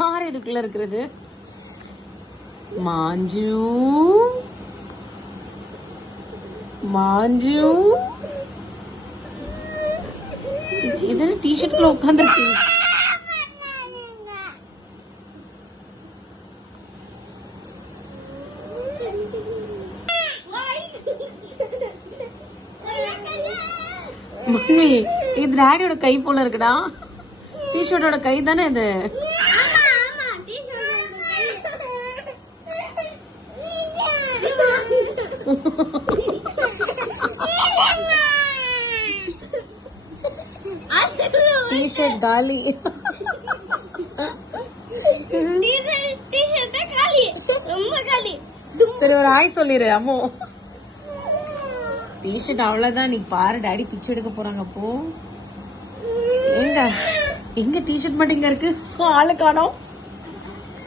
யார் இதுக்குள்ள இருக்கிறது? மாஞ்சு மாஞ்சு இது டிஷர்ட்ல உட்காந்துருக்கு. மம்மி இது டாடியோட கை போல இருக்குடா. டிஷர்ட்டோட கை தானே இது. டிஷர்ட் காலி. சரி ஒரு ஆய் சொல்லிரு அம்மோ. டிஷர்ட் அவ்வளவுதான். நீ பாரு டாடி பிச்சை எடுக்க போறாங்க. அப்போ எங்க எங்க டிஷர்ட் மட்டும் இங்க இருக்கு. ஆளு காணோம்.